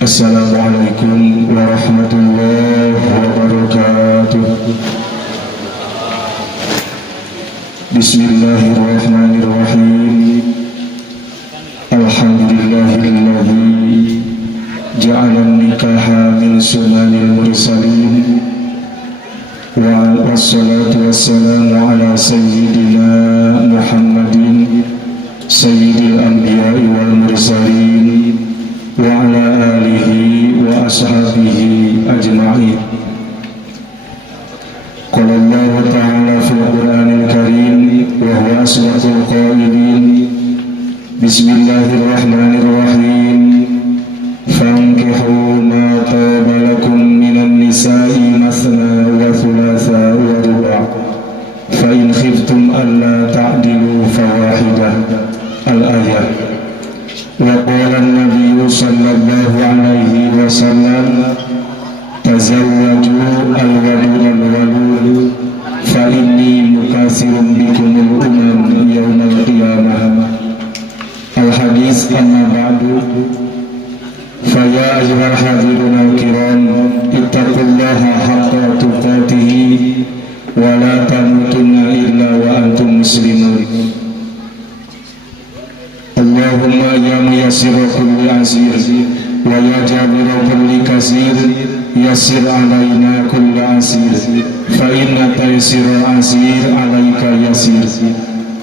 Assalamualaikum warahmatullahi wabarakatuh. Bismillahirrahmanirrahim. Alhamdulillahilladzi ja'ala nikaha min sunanil mursalin wa wassalatu wassalamu ala sayyidina Muhammadin sayyidil anbiya'i wal mursalin wa ala alihi wa ashabihi ajma'in. Qala Allah ta'ala fil Qur'anil Karim wa huwa asdaqul qailin. Bismillahirrahmanirrahim. Fankihu ma taba lakum minan nisa'i mathna wa thulatha wa ruba' fa in khiftum alla ta'dilu fawahidah. Al-ayat. Wa qala an-nabiy sallallahu alaihi wasallam tazawwaju al-wadud al-walud fa inni mukathirun bikumul umam yawmal qiyamah. Al-hadis amma ba'du. Fa ya ayyuhal hadirun al-kiram ittaqullaha haqqa tuqatih wa la tamutunna illa wa antum muslimun. Allahumma ya muyassira kulli asir wa ya jabira kulli kasir yassir alaina kulli asir fa inna taysira asir alaika yasir.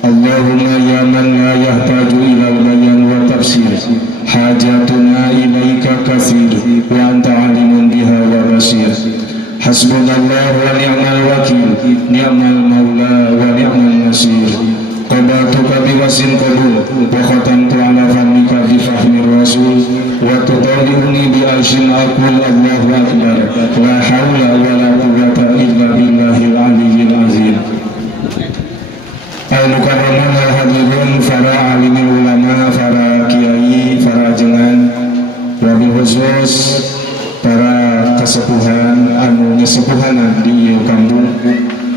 Allahumma ya man la yahtaju ilal bayan wa tafsir hajatuna ilaika kathir wa anta alimun biha wa basir. Hasbunallahu wa ni'mal wakil, ni'mal maula wa ni'mal nasir. Qabatuka biwasin qabul wa khatamtu ala famika bifahmi rasul wa tutaliuni bi aishin aqul Allahu akbar la hawla wa la quwwata illa billahil aliyyil azim. Al-mukarramun al-hadirun, para alimul ulama, para kiai, para jengan, wabil khusus para kesepuhan anu nyesepuhanan di ieu kampung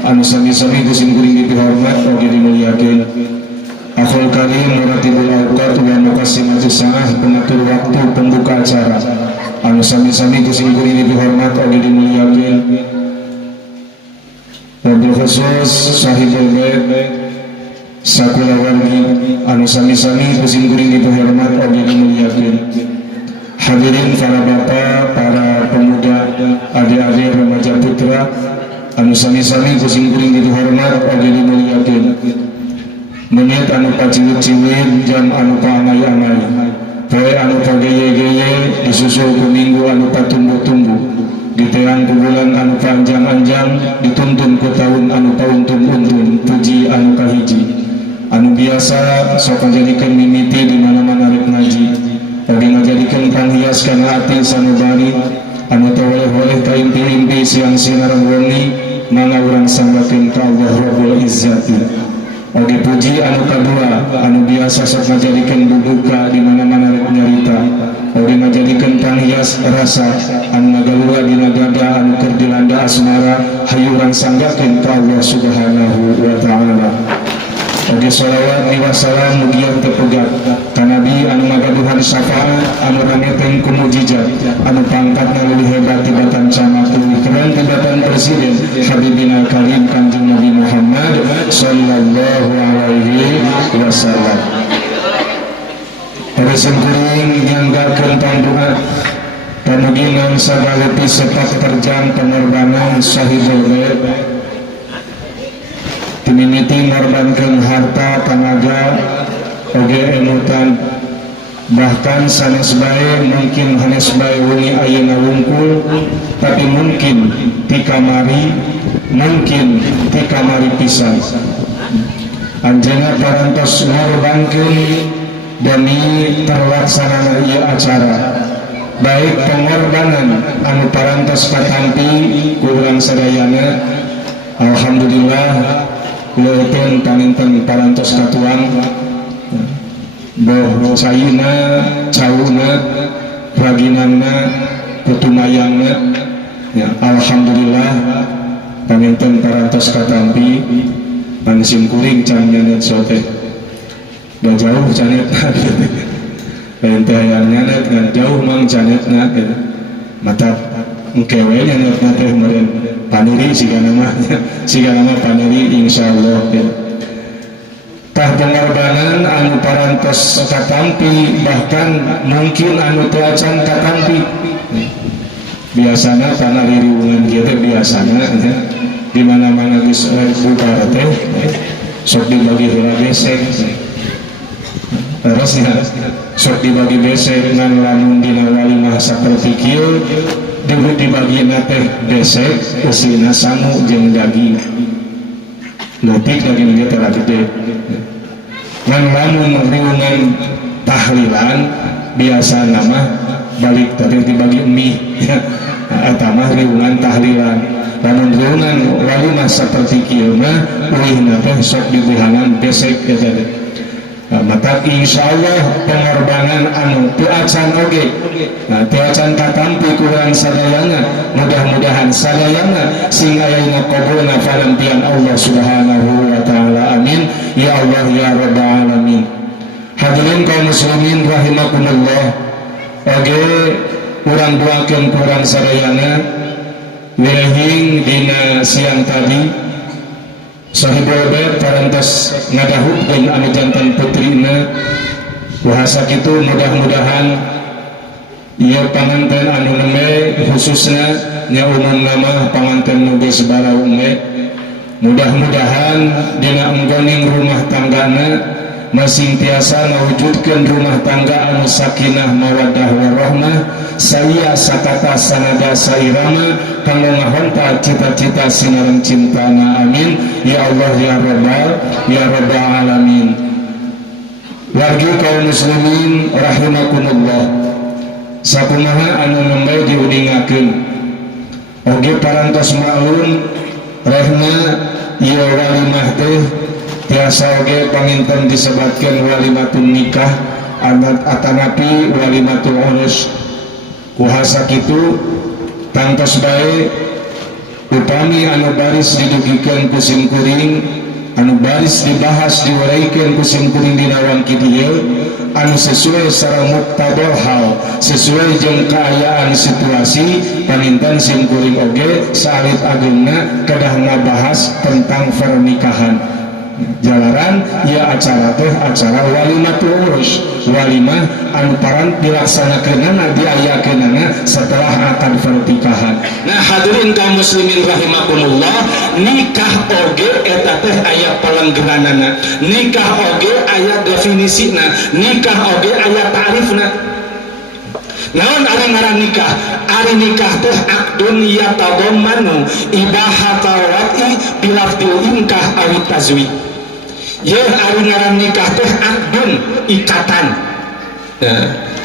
anu sami-sami kusim kuring dihormat oge dimuliakeun. Akhul karim muratibul awqat wa muqassimatus sa'ah, pengatur waktu pembuka acara anu sami-sami kusim kuring dihormat oge dimuliakeun. Wabil khusus sahibul bait sakula wargi anu sami-sami kusim kuring dihormat oge dimuliakeun. Hadirin para bapak, para pemuda, adik-adik, remaja putra anu sami-sami kusim kuring dihormat oge dimuliakeun. Menit anu paciwit-ciwit, jam anu paangai-angai, poe anu pageye-geye, disusul ku minggu anu patumbuh-tumbuh, diterang ku bulan anu panjang-anjang, dituntun ku tahun anu pauntun-untun, puji anu kahiji. Anu biasa sok ngajadikeun mimiti di mana-mana rek ngaji, oge ngajadikeun panghias kana ati sanubari, anu teu woleh-woleh ka impi-impi siang sinareng wengi, mangga urang sambakeun ka Allah Rabbul Izzati. Oge puji anu kadua, anu biasa sok ngajadikeun bubuka di mana-mana rek nyarita, oge ngajadikeun panghias rasa anu ngagalua dina dada anu keur dilanda asmara, hayu urang sanggakeun ka Allah Subhanahu wa taala. Oge sholawat wa salam mugian tepegat ka Nabi anu ngagaduhan syafaat, anu rameteng ku mujizat, anu pangkatna leuwih hebat tibatan camatu keren tibatan presiden Habibina Karim Kanjeng Nabi Muhammad sallallahu alaihi wasallam. Paresan kuring nyanggakeun panduan pamuginan sagalepi sepak terjang penerbangan sahibul bait, timimiti ngorbankeun harta, tenaga, oge emutan, bahkan sanes bae mungkin hanes bae wengi ayeuna wungkul, tapi mungkin ti kamari, mungkin ti kamari pisan. Anjeunna parantos ngorbankeun demi terlaksanana ieu acara, baik pengorbanan anu parantos katampi ku urang sadayana. Alhamdulillah leupeun paninten parantos katuang boh sayuna, cauna, raginanna, putumayangna, ya, alhamdulillah paninten parantos katampi pansim kuring can nyanet sote gak jauh canet perintah yang nyanet ngan jauh mang canetna gitu mata engkewe nyanet teh meureun paniri siga nama paniri insyaallah gitu tah pengorbanan anu parantos katampi bahkan mungkin anu teu acan katampi biasana tanah riwungan kieu teh biasana di mana-mana geus bubar teh sok dibagi heula besek terus sok dibagi besek ngan lamun dina walimah saperti kieu dibagina teh besek eusina sangu jeung daging leutik daging ge teh gede ngan lamun riungan tahlilan biasa nama balik tadi dibagi mie eta mah riungan tahlilan lamun riungan walimah saperti kieu mah ulihna teh sok dibuhangan besek eta maka insyaallah pengorbanan anu teu acan oge teu acan katampi kurang sadayana mudah-mudahan sadayana sing ayeuna qabulna falampian Allah subhanahu wa ta'ala amin ya Allah ya rabbal alamin hadirin kaum muslimin rahimakumullah oge urang duakeun kurang sadayana wirehing dina siang tadi sahibul bait parantos ngadahupkeun anu jantan putrina bahasa kitu mudah-mudahan ieu panganten anu neme khususna nya umum nama panganten nu geus barau me mudah-mudahan dina enggoning rumah tanggana masing tiasa mewujudkeun rumah tangga anu sakinah mawaddah warahmah saya sakata sanada sairama kanggo ngahonta cita-cita sinareng cintana amin ya Allah ya rabbal alamin wargi kaum muslimin rahimakumullah sakumaha anu nembe diudingakeun oge parantos maklum rehna ieu walimah teh tiasa oge panginten disebatkeun walimatun nikah atanapi walimatul urus kuhasa kitu tantos bae upami anu baris didugikeun ku sim kuring anu baris dibahas diuraykeun ku sim kuring dina wangki dieu anu sesuai sareng muqtadal hal sesuai jeung kaayaan situasi paminten sim kuring oge saalit agungna kedah ngabahas tentang pernikahan jalaran ya acara teh acara walimatul urus walimah anu paran dilaksanakeunana diayakeunana setelah akad pernikahan. Nah hadirin kaum muslimin rahimakumullah nikah oge eta teh aya palenggeranana nikah oge aya definisina nikah oge aya ta'rifna naon aran-aran nikah ari nikah teh akdun yatadammanu ibahatal wat'i bilafdil inkah awit tazwij ye ari ngaran nikah teh akdun ikatan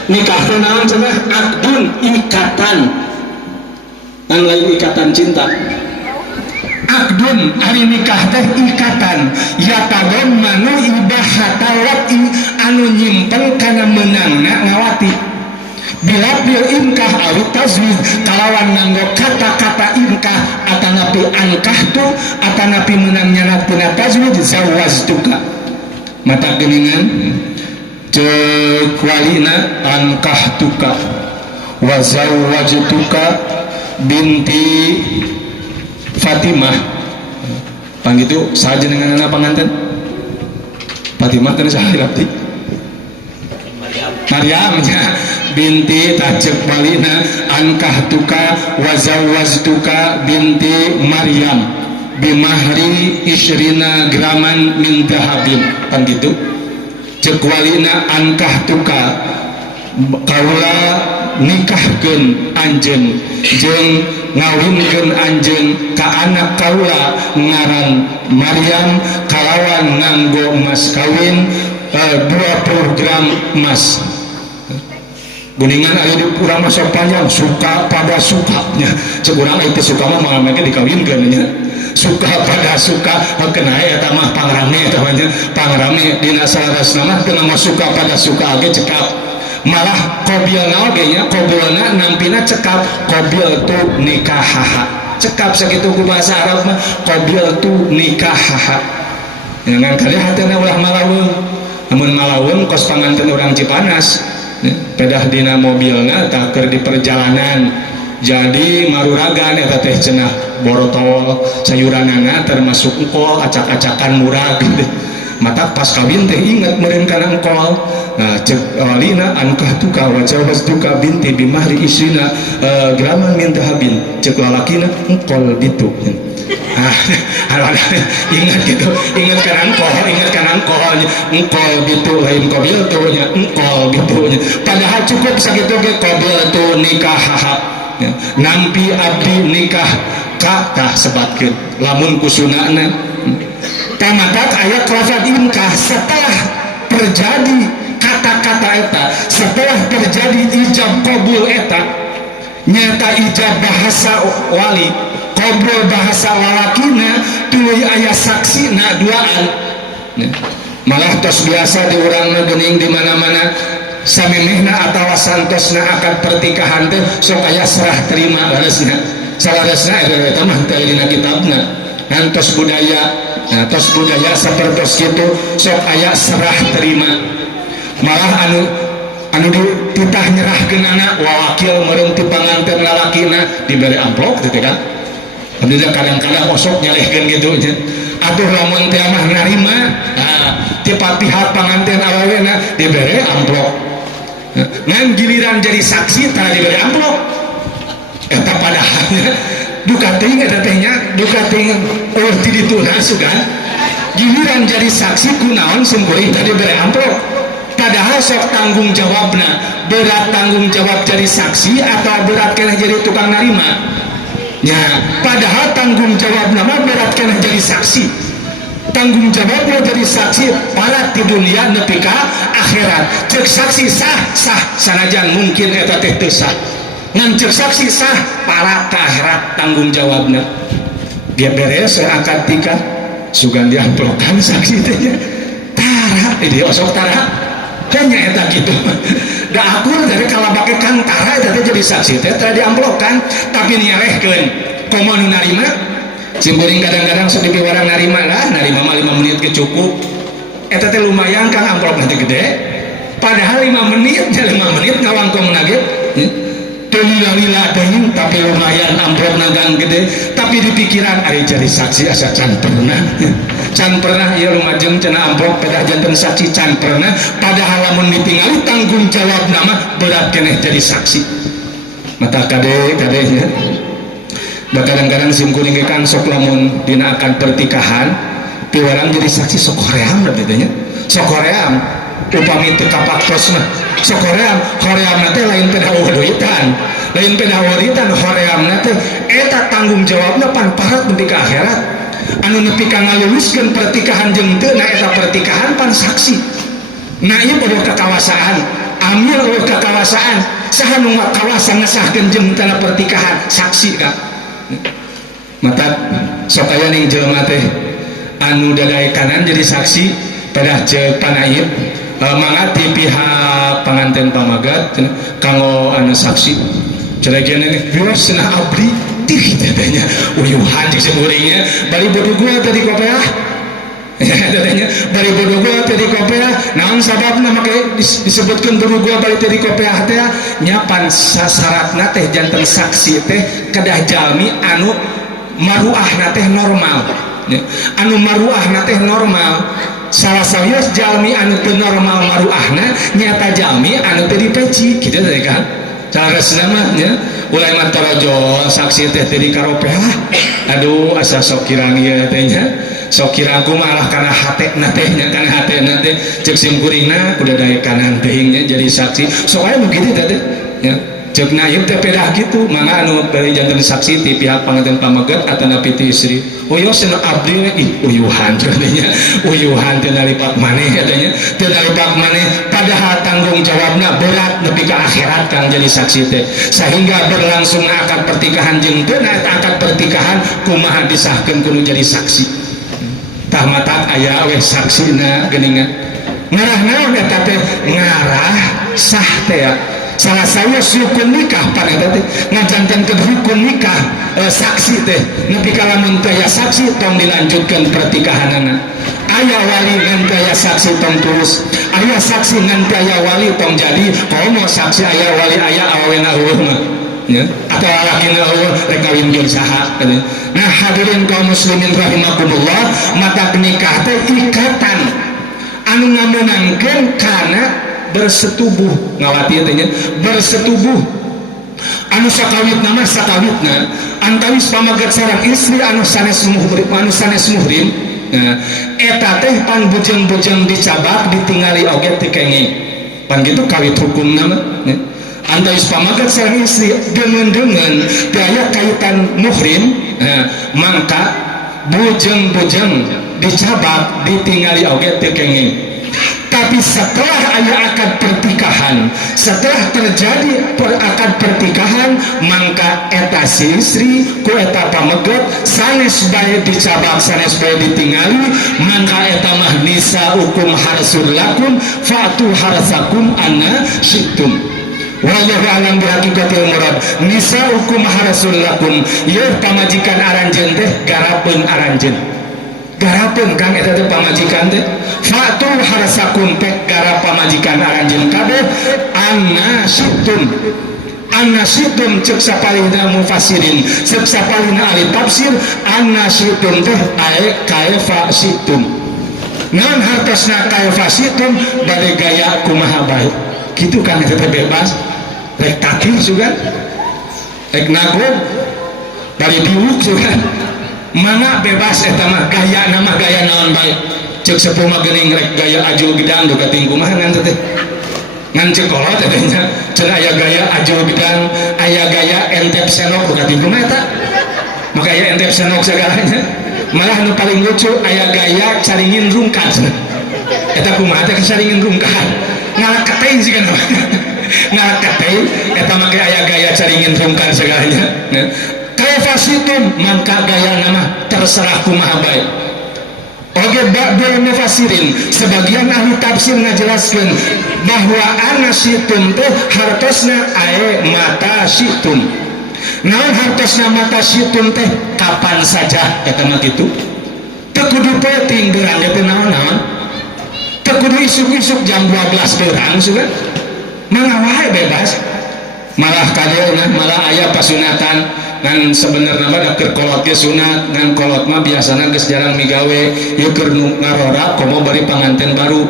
nikah teh naon cenah akdun ikatan kan lain ikatan cinta akdun ari nikah teh ikatan yatadammanu ibahatal wat'i anu nyimpen kana meunangna ngawati bilafdil inkah awit tazwij kalawan nganggo kata-kata inkah atanapi ankah tu atanapi menangnya tina tazwij zawwajtuka mata geningan cek walina ankahtuka wa zawwajtuka binti Fatimah panggitu saja dengan anak panganten Fatimah teh sahirapti Maryam binti tajek balina ankahtuka wa zawwajtuka binti Maryam bimahri isyrina graman min dahabin kan gitu cek walina ankahtuka kaula nikahkeun anjeun jeung ngawinkeun anjeun ka anak kaula ngaran Maryam kalawan nganggo emas kawin 20 gram emas guningan aya di urang mah sok panjang suka pada sukanya cek urang itu suka mah malamnya dikawinkeun nya suka pada suka keun aya eta mah pangrame eta mah pangrame dina salarasna mah teu mah suka pada suka ge cekap malah qabilna oge nya qabilna nampina cekap qabil tu nikahaha cekap sakitu ku bahasa Arab mah qabil tu nikahaha ngan kali hatena ulah malaweung namun malaweung kos panganten urang Cipanas pedah dina mobilna taker di perjalanan jadi maruragan eta teh cenah borotol sayuranana termasuk engkol acak-acakan murah gitu mata pas kawin teh ingat meureun kana engkol nah cek walina anu kahtuka wa jawaz duka binti bimahri isrina graman min dahabin cek lalakina engkol ditu ingat gitu ingat kan engkol gitu lain kobil tuh nya engkol gitu nya padahal cukup sakitu ge kobil tuh nikah ya. Nampi abdi nikah kah sebatkeun lamun kusunana tamatat aya lafaz inkah setelah terjadi kata-kata eta setelah terjadi ijab qabul eta nyata ijab bahasa wali qabul bahasa lalakina tuluy aya saksina duaan ya. Malah tos biasa di urang geuning di mana-mana samemehna atawa santosna akad pertikahan teh sok aya serah terima baresna salaresna eta mah teh dina kitabna ngantos budaya nah tos budaya sapertos kitu sok aya serah terima malah anu dititah nyerahkeunana wakil meureun ti panganten lalakina dibere amplop teh kan abdi kadang-kadang osok nyalehkeun kitu nya atuh lamun teh mah narima ti pihak panganten awewena dibere amplop ngan giliran jadi saksi tara diberi amplop eta padahalnya duka teuing eta teh nya duka teuing ti dituna sugan giliran jadi saksi kunaon sumkuring tadi diberi amplop padahal sok tanggung jawabna berat tanggung jawab jadi saksi atau berat kena jadi tukang narima nya padahal tanggung jawabna mah berat kena jadi saksi tanggung jawabnya jadi saksi para di dunia nepi ka akhirat cek saksi sah sanajan mungkin eta teh teu sah ngan cek saksi sah para ka akhirat tanggung jawabna dia beres akad nikah sugan diamplokan saksi teh nya tara dia osok tara kayaknya eta gitu da akur dari kalabake kang tara eta teh jadi saksi teh tara diamplokan tapi nyarehkeun komo nu narima simpuring kadang-kadang sedepi orang narima lah narima mah 5 menit ke cukup eta teh lumayan kang amplop nanti gede padahal 5 menit ngawangkong nage teu lila-lila teuing tapi lumayan amplop nagang gede tapi di pikiran ari jadi saksi asa can pernah ieu lumajeng cenah amplop pedah janten saksi can pernah padahal lamun ditingali tanggung jawab nama berat keneh jadi saksi mata kadenya kadang-kadang simkuring kan sok lamun dina akan pertikahan piwarang jadi saksi sok hoream bedanya sok hoream upami teu kapaktos mah sok hoream teh lain pedah wuritan hoream teh eta tanggung jawabna pan parat nepi ka akhirat anu nepi ka ngaluluskeun pertikahan jeung teu na eta pertikahan pan saksi na ieu eueuh kakawasaan amil eueuh kakawasaan saha nu ngakawasan ngesahkeun jeung tana pertikahan saksi ka mata sok aya ning jelema teh anu dadae kanan jadi saksi pada ceuk panaib mangga ti pihak panganten pamagat kanggo anu saksi ceregeun ini bios cenah abdi tih tetenya uyuhan jeung simkuringnya bari bodoh gua tadi kopeah tetenya bari bodoh gua tadi kopeah naon sababna make disebutkeun bodoh gua bari tadi kopeah teh nyapan sasaratna teh janten saksi teh kedah jalmi anu maruahna teh normal anu maruahna teh normal salah sawios jalmi anu teu normal maruahna nyata jalmi anu teu dipeci kitu teh kan saresna mah nya ulai mah tarojol saksi teh teu dikaropeah aduh asa sok kirang ieu teh nya sok kira aku malah kana hatena teh nya kana hatena teh ceuk simkuringna kudu dadae kanan teuing nya jadi saksi sok aya nu kitu teh nya ceuk naib teh pedah gitu mangga anu bari janten saksi ti pihak panganten pamaget atanapi ti istri uyuh cenah abdi we ih uyuhan cenah uyuhan teu nalipat maneh katanya teu nalipat maneh padahal tanggung jawabna berat nepi ka akhirat kang jadi saksi teh sehingga berlangsung akad pertikahan jeung teu na akad pertikahan kumaha disahkeun kudu jadi saksi tah matak aya we saksina geuningan ngarah naon eta teh ngarah sah teh ya salah saya hukum nikah pada teh ngajantankeun hukum nikah saksi teh nepi ka lamun teh ya saksi tong dilanjutkeun pertikahanana aya wali ngan aya saksi tong tulus, aya saksi ngan aya wali tong jadi. Komo saksi aya wali aya awena eueuh mah ya, atau lalakina eueuh rek kawin jeung saha. Nah hadirin kaum muslimin rahimakumullah, mata nikah teh ikatan anu ngameunangkeun kana bersetubuh, ngawati teh nya bersetubuh. Anu sakawitna mah sakawitna antawis pamagat sareng istri anu sanes muhrim, nah, eta teh pan bujeng-bujeng dicabak ditingali oge teu kenging. Pan kitu kawit hukumna mah ya. Antawis pamagat sareng istri deungeun-deungeun teu aya kaitan muhrim, nah, mangka bujeng-bujeng dicabak ditingali oge teu kenging. Tapi setelah aya akad pertikahan, setelah terjadi akad pertikahan, mangka eta si istri ku eta pamegot sanes bae dicabak sanes bae ditingali, mangka eta mah nisaukum harsul lakum fa'tu harsakum anna syi'tum. Wallahu a'lam bihaqiqatil murad. Nisaukum harsul lakum, ieu pamajikan aranjeun teh garapeun aranjeun. Garapeun kang eta teh pamajikan teh fatu harasakum teh garap pamajikan aranjeun kabeh anna syi'tum cek sapalina mufassirin, cek sapalina ahli tafsir anna syi'tum teh ae kaifa syi'tum. Naon hartosna kaifa syi'tum bade gaya kumaha bae. Kitu kan eta teh bebas. Rek takir sugan. Rek nagog bari diuk sugan. Mana bebas eta mah gaya nama gaya naon bae. Cek sepuh mah geuning rek gaya ajul gidang do kating kumaha ngan teh. Ngan cek kolot eta nya. Cenah aya gaya ajul gidang, aya gaya entep senok do kating kumaha eta. Maka aya entep senok sagalanya. Malah nu paling lucu aya gaya caringin rungkat. Eta kumaha teh caringin rungkat. Ngalak kateng sih kan. Ngalak kateng eta mah aya gaya caringin rungkat sagalanya. Nah. Kaifa-syi'tum mangka gaya nama terserah kumaha bae. Oge ba'dul mufassirin sebagian ahli tafsir ngajelaskeun bahwa anna syi'tum teh hartosna ae mata syi'tum. Naon hartosna mata syi'tum teh kapan saja eta mah kitu. Teu kudu penting beurang teh naon-naon. Teu kudu isuk-isuk jam 12 beurang sugan. Mangga wae bebas. Malah kadeuna malah aya pasunatan ngan sebenarnya mah keur kolot ge sunat, ngan kolot mah biasana geus jarang migawe, ieu keur ngarora komo bari panganten baru.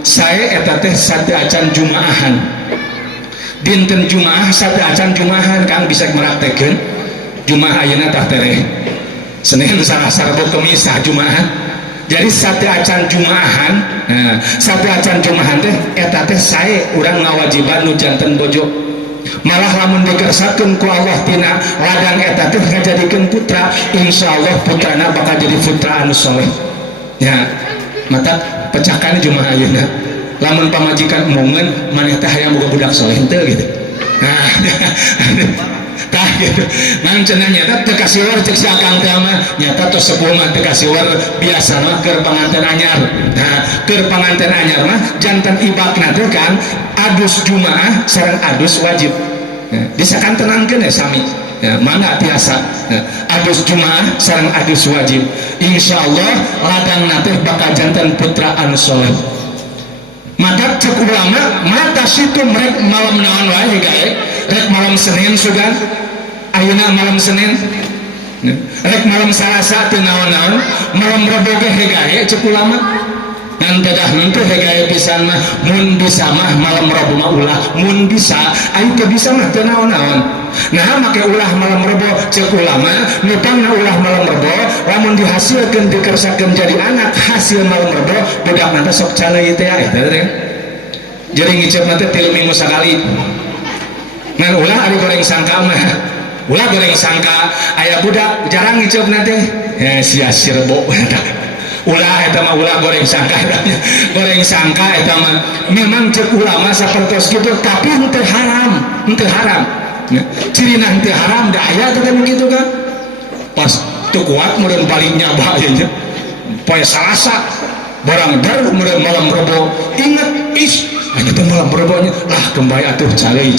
Sae eta teh sate acan jumaahan. Dinten Jumaah sate acan jumaahan Kang bisa meraktekeun. Jumaah ayeuna tah tereh. Senin Selasa Rabu Kamis Jumaah. Jadi sate acan jumaahan, nah, sate acan jumaahan teh eta teh sae urang ngawajiban nu janten bojo. Malah lamun dikersakeun ku Allah tina ladang eta teh ngajadikeun putra, insyaallah putrana bakal jadi putra anu saleh. Ya, mata pecahkan jumaah ayeuna. Lamun pamajikan omongan maneh teh hayang boga budak saleh teu gitu. Nah, tah gitu. Ngan cenah nyata teu kasiwar cek si akang teh mah nyata tos sepuh mah teu kasiwar biasa mah keur panganten anyar. Nah, keur panganten anyar mah janten ibadna teh kan adus jumaah sareng adus wajib. Ya, disakantenangkeun ya sami. Ya, mana biasa. Ya, adus jumaah sareng adus wajib. Insyaallah ladangna teh bakal janten putra anu saleh. Maka cek ulama mata situ merek malam naon wae gae. Rek malam Senin sugan. Ayeuna malam Senin. Rek malam Salasa teu naon-naon, malam Rabu ge hegae cek ulama. Ngan bedah nanti hegae pisan mah mun bisa mah malam Rabu mah ulah, mun bisa aya teu bisa mah teu naon-naon. Nah make ulah malam Rabu cek ulama, nupangna ulah malam Rabu lamun dihasilkeun dikersakeun jadi anak hasil malam Rabu budakna teh sok caleuy teh eta teh. Jadi ngicep teh 3 minggu sakali. Ngan ulah ari goreng sangka mah ulah goreng sangka aya budak jarang ngicep teh ya sia sirbo ulah eta mah ulah goreng sangka goreng sangka eta mah memang cek ulama sapertos kitu tapi henteu haram ya. Cirina henteu haram da aya teh begitu kan pas teu kuat meureun balik nyaba aya poe Salasa barang dar meureun malam Rebo inget is hanya itu malam berbohongnya lah kembali atuh calei.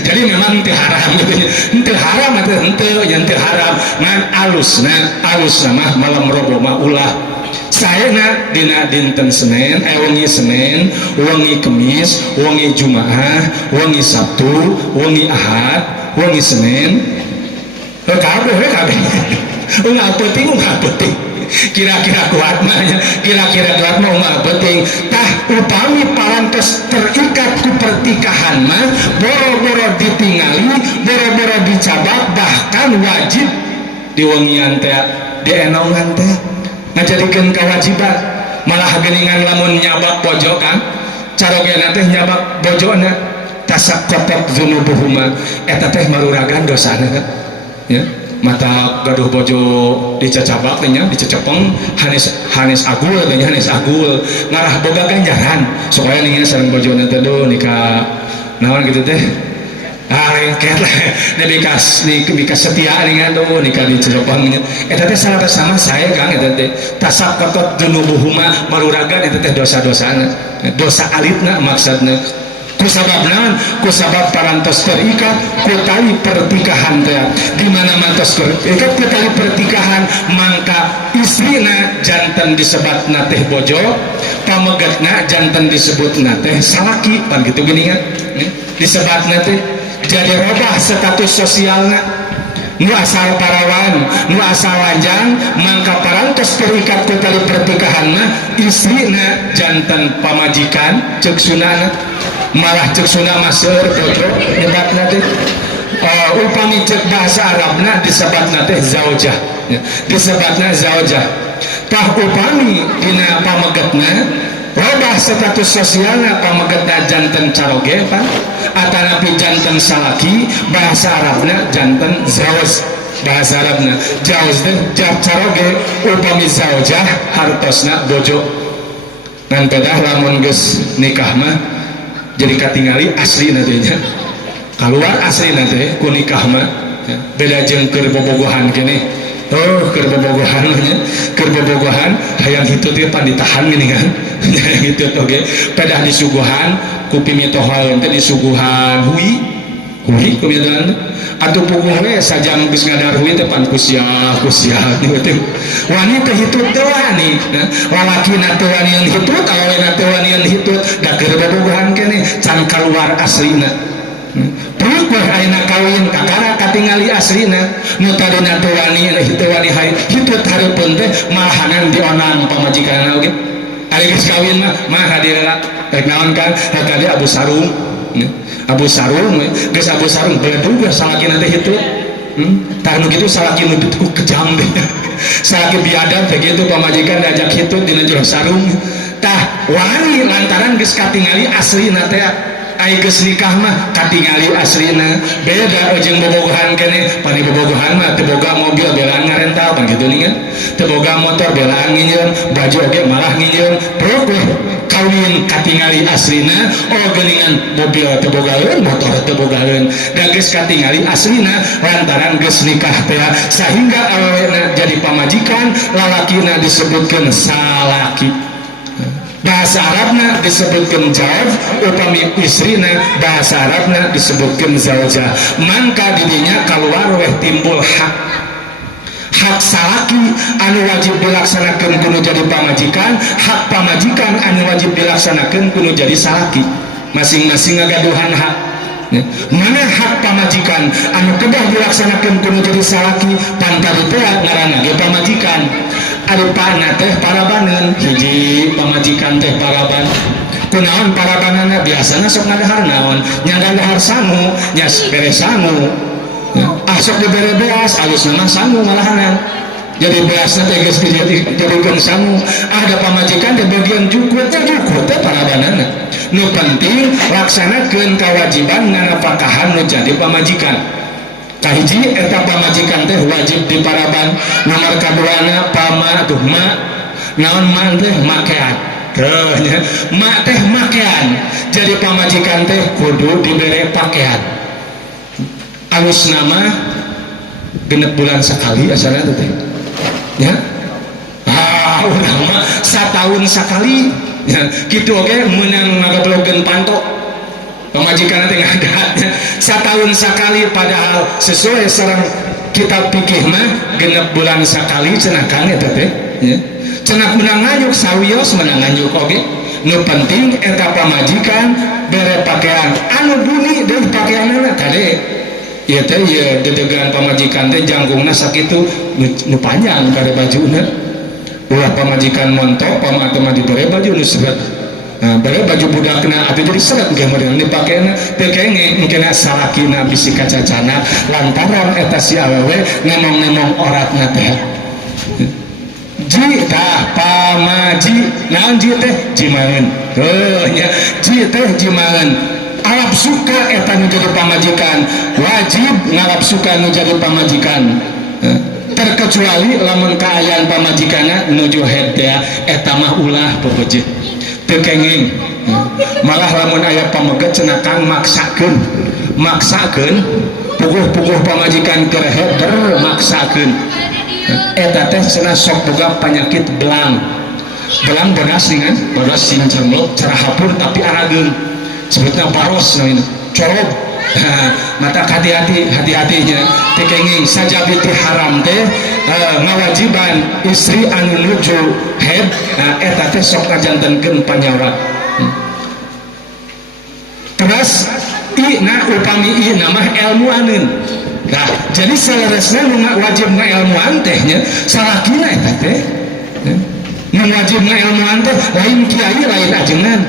Jadi memang teu haram gitu. Teu haram atuh henteu yang teu haram ngan alus nama malam robo mah ulah saena dina dinten Senin wengi Senin wengi Kemis wengi Jumaah wengi Sabtu wengi Ahad wengi Senin kabeh unggal penting kira-kira kuat mah unggal penting tah upami parantos terikat ku pertikahan mah boro-boro ditingali boro-boro dicabak bahkan wajib diwengian teh dienongan teh ngajadikeun kewajiban malah geuningan lamun nyabak bojo kan carogena teh nyabak bojona tasaqqatat dzunubuhuma eta teh maruragan dosana kan ya mata gaduh bojo dicacabak teh nya dicecepeng hanes agul teh nya hanes agul ngarah boga ganjaran supaya nih sareng bojona teh nikah naon gitu teh lengket lah nikah setia nih tuh nikah dicecepeng nya eta teh salah sama saya Kang eta teh tasaqqatat dzunubuhuma maruragan eta teh dosa-dosana dosa alitna maksudna kusabab parantos terikat kutali pertikahan teh di mana mantos terikat kutali pertikahan mangka istrina jantan disebatna teh bojo pamegatna jantan disebutna teh salaki pan gitu gini kan disebatna teh jadi robah status sosialna nu asal parawan nu asal lanjang mangka parantos terikat kutali pertikahan mah istrina jantan pamajikan cek sunana malah cek sunah maseur bojo nyebatna teh upami cek bahasa Arabna disebatna teh zaujah disebatna zaujah tah upami dina pamegetna robah status sosialna pamegetna janten caroge pan atanapi janten salaki bahasa Arabna janten zawaj bahasa Arabna jauh teh caroge upami zaujah hartosna bojo ngan pedah lamun geus nikah mah jadi katingali asli nantinya keluar asli nanti ku nikah mah ya. Beda jeung keur bobogohan kene keur bobogohan hayang hitut teh pan ditahan gini kan hayang hitut oge pedah disuguhan ku pimitohol teh disuguhan hui kumitan atuh puguh we sajam geus ngadar hui teh pan kusiah teh wani teh hitut teh wani lalakina teh wanian hitut awena teh wanian hitut da keur bobogohan keneh can kaluar aslina perut weh ayeuna kawin kakara katingali aslina nu tadina teh wani hitut hareupeun teh malahanan dionang pamajikanna oge ari geus kawin mah hadirna rek naon kan hakade Abu Sarung Abu Sarung geus Abu Sarung beledug salakina teh hitut tah nu kitu salaki nu kejam deh salaki biadab teh kitu pamajikan diajak hitut dina jero sarung tah wani lantaran geus katingali aslina teh ai geus nikah mah katingali aslina beda jeung bobogohan keneh pani bobogohan mah teu boga mobil belaan ngarental pan kitu nih kan teu boga motor belaan nginjeun baju oge malah nginjeun peruk kawin katingali aslina geningan mobil teu bogaeun motor teu bogaeun da geus katingali aslina lantaran geus nikah teh sehingga awena jadi pamajikan lalakina disebutkeun salaki bahasa Arabna disebutkan jawab upami istrina bahasa Arabna disebutkan zaujah mangka didinya keluar weh timbul hak salaki anu wajib dilaksanakan kudu jadi pamajikan hak pamajikan anu wajib dilaksanakan kudu jadi salaki masing-masing ngagaduhan hak mana hak pamajikan anu kedah dilaksanakan kudu jadi salaki pantari teh ngaranna ge pamajikan arupana teh parabanan hiji pamajikan teh paraban kunaon parabanana biasana sok ngadahar naon nyadahar sangu nya beres sangu sok dibere beas alus nama sangu malahanan jadi beasna teh geus dijadikeun sangu ada pamajikan teh bagian jukut teh parabanana nu penting laksanakeun kewajiban nganapakahan nu jadi pamajikan kahiji eta pamajikan teh wajib diparaban nomor kaduana pama tuh mak naon mak teh makean nya mak teh makean jadi pamajikan teh kudu dibere pakaian alus nama genep bulan sekali asalna teh ya urang mah satahun sekali ya kitu oge meunang ngagadlogeun pantok pamajikan teh ngadat satahun sekali padahal sesuai sareng kitab fikih mah genep bulan sekali cenah Kang eta teh ya cenah menang nganyuk sawios menang nganyuk oge nu penting eta pamajikan bere pakaian anu bunyi deui pakaianna tade ieu teh ieu dedegan pamajikan teh janggungna sakitu nu panjang bere bajuna ulah pamajikan montok pamateu mah dibere baju nu seret. Nah, bere baju budakna atuh jadi seret ge meureun dipakena teu kenge engkena salakina bisi kacacana lantaran eta si awewe nemong-nemong oratna teh. Ji tah pamaji naon ji teh jimangeun heuh nya ji teh jimangeun alap suka eta nu jadi pamajikan wajib ngalap suka nu jadi pamajikan terkecuali lamun kaayaan pamajikanna nuju head teh eta mah ulah peupeujeuh teu kenging malah lamun aya pameget cenah kang maksakeun puguh-puguh pamajikan keur head maksakeun eta teh cenah sok boga penyakit belang beras dengan beras sing cemlok cerahapun tapi arageun sebutna baros namina corog mata hati-hatinya teu kenging sajabi ti haram teh ngawajiban istri anu nuju head eta teh sok ngajantenkeun panyawa terus upami mah ilmuaneun. Nah, jadi saleresna nu wajib ngailmuan tehnya salakina eta teh. Nu wajib ngailmuan teh lain kiai lain ajengan.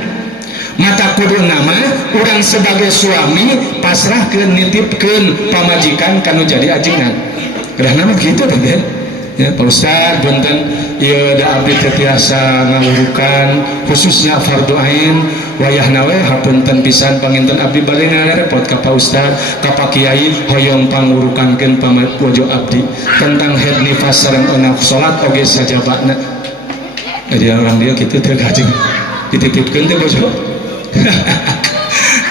Mata kudu nama urang sebagai suami pasrahkeun nitipkeun pamajikan kanu jadi ajengan. Kedah nama kitu teh. Ya, Pak Ustaz punten ieu da abdi teh tiasa ngawurukan khususnya fardu ain wayahna we hapunten pisan panginten abdi bade ngarepot ka Pak Ustaz ka Pak Kiai hoyong pangurukankeun pamapojo abdi tentang head nifas sareng enak salat oge sajabana. Jadi orang dia kitu teh gajeng dititipkeun teh bojo.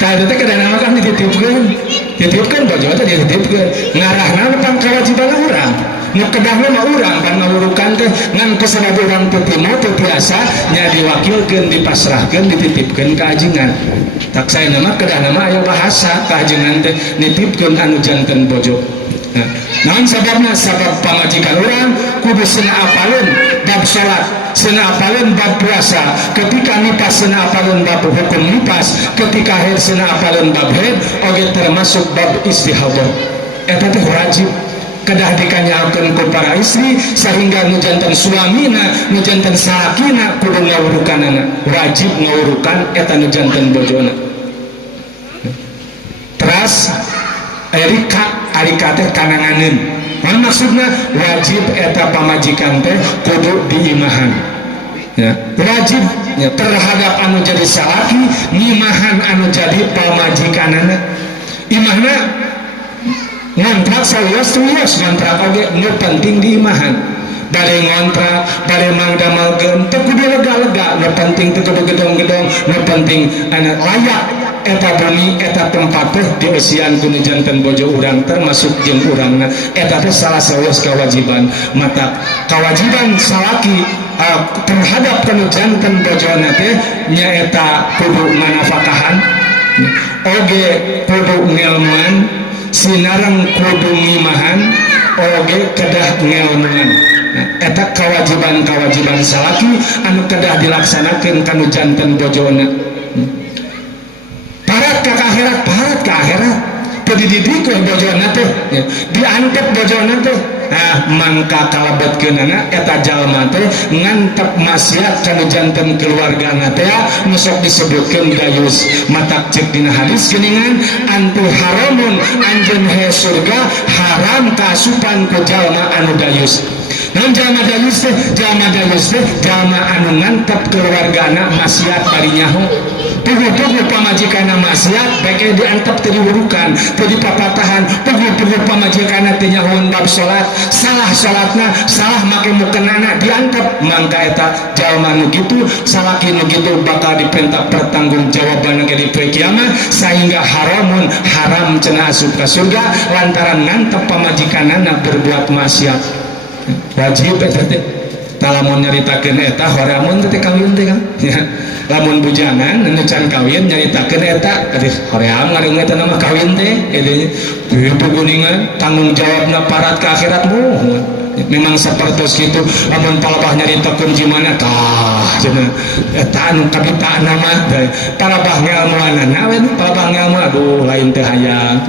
Tah eta teh kadang-kadang kan dititipkeun bojo teh dititipkeun ngarahna pang kewajiban urang. Nu kedahna mah urang pan ngawurukan teh ngan kusana urang teu timo teu tiasa nya diwakilkeun dipasrahkeun dititipkeun ka ajengan. Tak saena mah kedahna mah aya bahasa ka ajengan teh nitipkeun anu janten bojo. Nah, naon sababna? Sabab pamajikan urang kudu seuneu apaleun bab salat, seuneu apaleun bab puasa, ketika nipas seuneu apaleun bab hukum nipas, ketika haid seuneu apaleun bab haid, oge termasuk bab istihadah. Eta teh wajib kedah dikanyakeun ku para istri sehingga nu janten suamina nu janten salakina kudu ngawurukanana wajib ngawurukan eta nu janten bojona. Teras arika teh kananganeun naon maksudna wajib eta pamajikan teh kudu diimahan ya wajib ya, terhadap anu jadi salaki ngimahan anu jadi pamajikanana imahna ngontrak sawios ngontrak oge nu penting diimahan bade ngontrak bade mangdamalkeun teu kudu lega-lega nu penting teu kudu gedong-gedong nu penting anu layak eta bumi eta tempat teh dieusian ku janten bojo urang termasuk jeung urangna eta teh salah sawios kewajiban mata kewajiban salaki terhadap kanu janten bojona teh nyaeta kudu manafakahan oge kudu ngilmuan sinareng kudu ngimahan oge kedah ngelmuan. Nah, eta kewajiban salaki anu kedah dilaksanakeun kanu janten bojona. Parat ka akhirat teu dididik we bojona teh ya. Diantep bojona teh nah mangka kalebetkeunana eta jalma teh ngantep maksiat kanu janten keluargana teh nu sok disebutkeun dayus matak ceuk dina hadis geuningan antu haramun anjeun he surga haram kaasupan ku jalma anu dayus. Namun jalma dayus teh jalma anu ngantep keluargana maksiat bari nyaho puguh-puguh pamajikanna maksiat bae diantep teu diurukan teu dipapatahan puguh-puguh pamajikanna teu nyahoan bab salat salah salatna salah make mukenana diantep mangka eta jalma nu kitu salaki nu kitu bakal diperintah pertanggungjawaban ge di poe kiamat sehingga haram cenah asup ka surga lantaran ngantep pamajikanana berbuat maksiat. Wajib eta teh lamun nyaritakeun eta horeamun teh kawin teh kan ya lamun bujangan anu can kawin nyaritakeun eta aduh hoream ngareung eta nama kawin teh kitu kuningan tanggung jawabna parat ka akhirat memang seperti itu lamun palabah nyaritakeun gimana tah cenah eta anu kapita nama palabah ngalmuanan nawen palabah ngalmu aduh lain teh hayang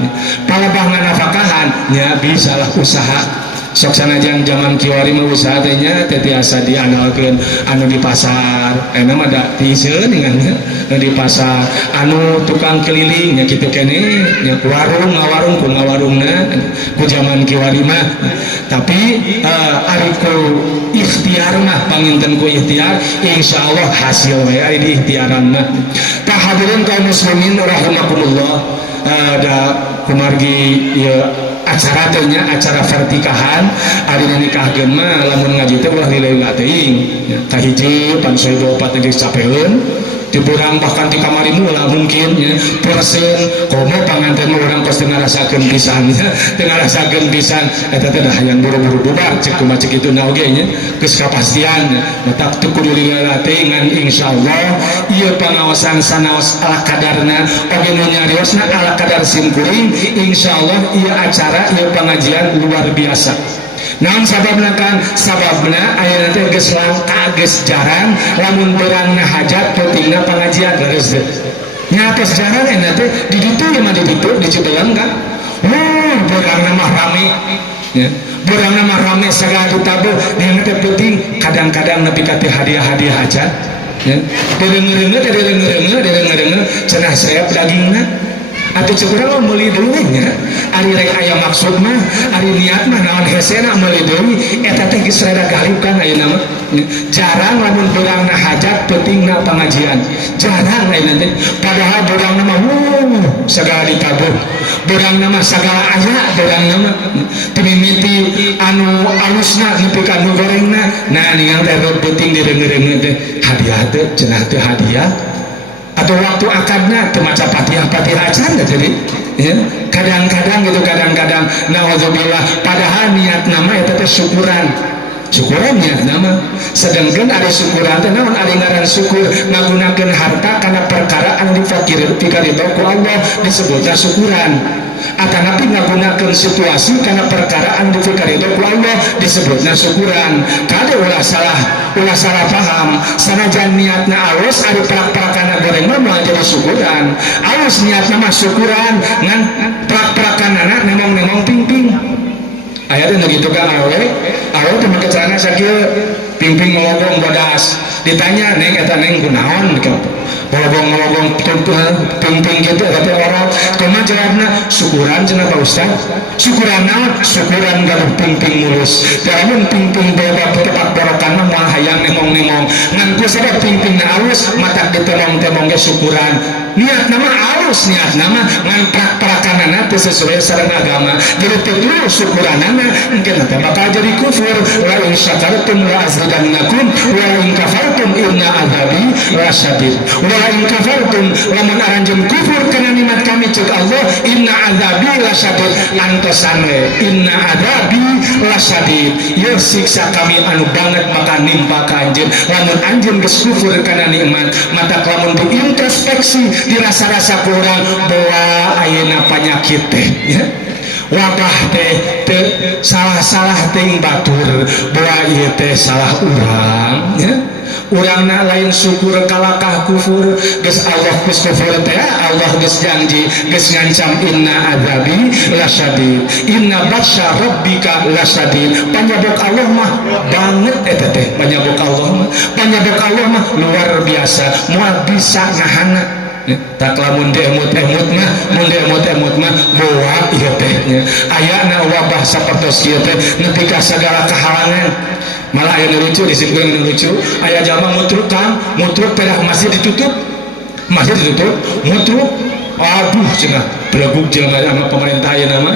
palabah nganafakahan nya bisalah usaha sok sanajan zaman kiwari mah usaha teh nya teh tiasa diandalkeun anu di pasar eta mah da tiseun ngan di pasar anu tukang keliling nya kitu keneh nya warung ngawarung ku ngawarungna ku zaman kiwari mah tapi ari ku ikhtiar mah panginten ku ikhtiar insyaallah hasil we ari di ikhtiaran mah tah hadirin kaum muslimin rahimakumullah da kumargi ieu acara tehnya acara vertikahan ari nikahkeun mah lamun ngaji teh ulah lila teuing ka hiji pan 24 geus capeun diburang bahkan di kamari mula mungkin ya persen komo panganten urang kos teu ngarasakeun pisan ya teu ngarasakeun pisan eta teh dah hayang buru-buru bubar cek kumaha cek kitu na oge nya geus kapastian matak teu kudu lila teuing ngan insyaallah ieu pangaosan sanaos ala kadarna oge nu nyariosna ala kadar simkuring insyaallah ieu acara ieu pengajian luar biasa. Naon sababna kan sababna aya teh geus langka geus jarang lamun beurangna hajat pentingna pengajian geus teh nya tos jarang eta teh di ditu mah di ditu di Cidelang kan beurangna mah rame ya beurangna mah rame sagala tabu nya teh penting kadang-kadang nepi ka teh hadiah-hadiah hajat ya dereng-dereng cenah seep dagingna atau cukup meuli deui nya ari rek aya maksud mah ari niat mah naon hesena meuli deui eta teh geus rada galib kan ayeuna mah jarang lamun beurangna hajat pentingna pengajian jarang ayeuna teh padahal beurangna mah sagala ditabuh beurangna mah sagala aya beurangna mah teu mimiti anu alusna nepi ka anu gorengna nah ningal teh penting direng-reng teh hadiah teh cenah teh hadiah atau waktu akadnya termaca patihah-patihah acan jadi ya kadang-kadang gitu kadang-kadang naudzubillah padahal niat nama itu teh syukuran niat nama sedangkan ada syukuran teh naon ari ngaran syukur ngagunakeun harta kana perkara anu dipikaridho ku Allah disebutna syukuran atanapi ngagunakeun situasi kana perkara anu dipikaridho ku Allah disebutna syukuran kada ulah salah paham sanajan niatna alus ari perak-perakana goreng mah jadi syukuran alus niatna mah syukuran ngan perak-perakanana nemong-nemong ping-ping aya teh gitu kan awe teh make celana sakieu ping-ping melogong bodas ditanya neng eta neng kunaon melogong ping-ping gitu eta teh orang kumaha jawabna syukuran cenah Pak Ustaz syukuran naon syukuran gaduh ping-ping mulus lamun ping-ping beda tepat borokan mah moal hayang nemong-nemong ngan ku sabab ping-pingna alus matak ditemong-temong ge syukuran niat nama alus niat nama ngan prak-prakanana teu sesuai sareng agama jadi teu dulu syukuranana engke teh bakal jadi kufur la in syakartum la azidannakum wa la in kafartum inna adzabi lasyadid wa la in kafartum lamun aranjeun kufur kana nikmat kami ceuk Allah inna adzabi lasyadid lantosan we inna adzabi lasyadid ieu siksa kami anu banget bakal nimpa ka anjeun lamun anjeun geus kufur kana nikmat mata lamun diintrospeksi dirasa-rasa kurang bahwa ayeuna penyakit teh ya wabah teh salah-salah teh batur bahwa ieu teh salah urang ya urangna lain syukur kalakah kufur geus Allah geus kufur teh Allah geus janji geus ngancam inna adzabi lasyadid inna batsya rabbika lasyadid panjabok Allah mah banget eta teh panjabok Allah mah luar biasa moal bisa ngahana tak lamun emut-emut mah bawa ieu teh ayana wabah sapertos kieu teh nepi ka sagala kahalangan malah aya nu lucu disebutkeun nu lucu aya jalma mutruk Kang mutruk pedah masjid ditutup mutruk aduh cenah beleguk jelema sama pemerintah ayeuna mah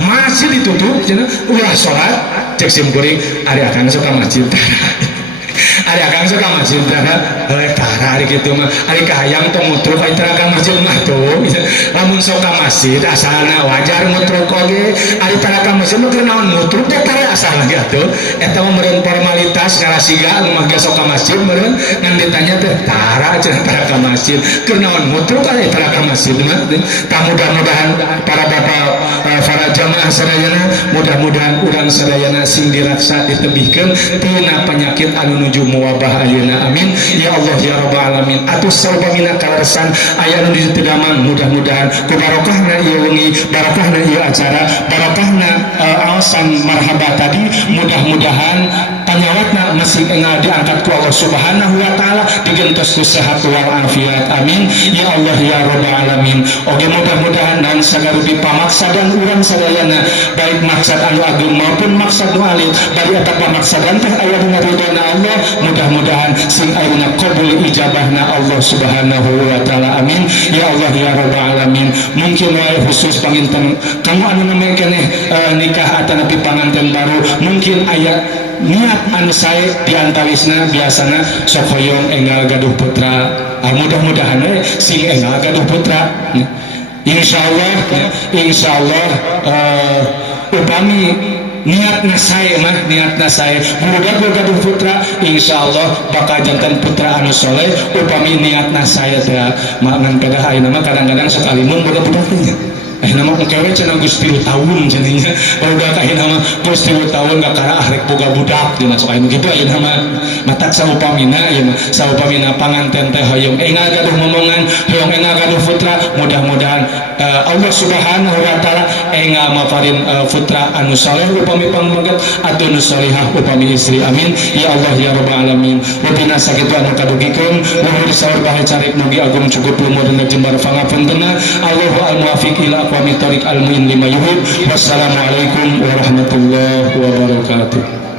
masjid ditutup cenah ulah salat cek simkuring ari akang sok ka masjid ari akang sok ka masjid tara tara ari gitu mah ari kahayang tong mutruk ari taraga masjid mah tuh lamun sok ka masjid asalna wajar mutruk oge ari taraga masjid mah keur naon mutruk teh tara asal lagi atuh eta mah meureun formalitas ngarasiga anu mah sok ka masjid meureun ngan ditanya teh tara cenah taraga masjid keur naon mutruk ari taraga masjid mah mudah-mudahan para bapak para jamaah sadayana mudah-mudahan urang sadayana sing diraksa ditebihkeun tina penyakit anu nuju muwabah ayeuna amin ya Allah ya rabbal alamin atuh salbamina kalersan aya anu ditedaman mudah-mudahan ku barokahna ieu wengi barokahna ieu acara barokahna alasan marhabah tadi mudah-mudahan panyawatna masih engal diangkat ku Allah subhanahu wa ta'ala digentos ku sehat wal afiat amin ya Allah ya rabbal alamin oge mudah-mudahan dan sagarupi pamaksadan urang sadayana baik maksad anu agung maupun maksad nu alit bari eta pamaksadan teh aya dina ridhona Allah mudah-mudahan sing ayeuna qabul ijabahna Allah subhanahu wa ta'ala amin ya Allah ya rabbal alamin mungkin wae khusus panginten kamu anu name keneh nikah atanapi panganten baru mungkin aya niat anu sae diantawisna biasana sok hoyong enggal gaduh putra mudah-mudahan we sing enggal gaduh putra insyaallah upami niatna sae budak gaduh putra insyaallah bakal jantan putra anu soleh upami niatna sae teh mangan kedah ayeuna mah kadang-kadang sok alimun boga budak teh nama kewe cenah geus 3 tahun cenah udah kahina mah geus 3 tahun gak kara arek boga budak dina sok anu kitu ayeuna mah matak saupamina ieu mah saupamina panganten teh hoyong enggal gaduh momongan hoyong enggal gaduh putra mudah-mudahan Allah subhanahu wa ta'ala enggal maparin putra anu saleh upami pangmaget atuh nu salihah upami istri amin ya Allah ya rabbal alamin rutina sakitu anu kadugikeun nuhun saur bae carik mugi agung cukup lumurna jembar pangapuntenna Allahu al-muwaffiq ila aqwamit thoriq al-mu'in lima yuhib wassalamualaikum warahmatullahi wabarakatuh.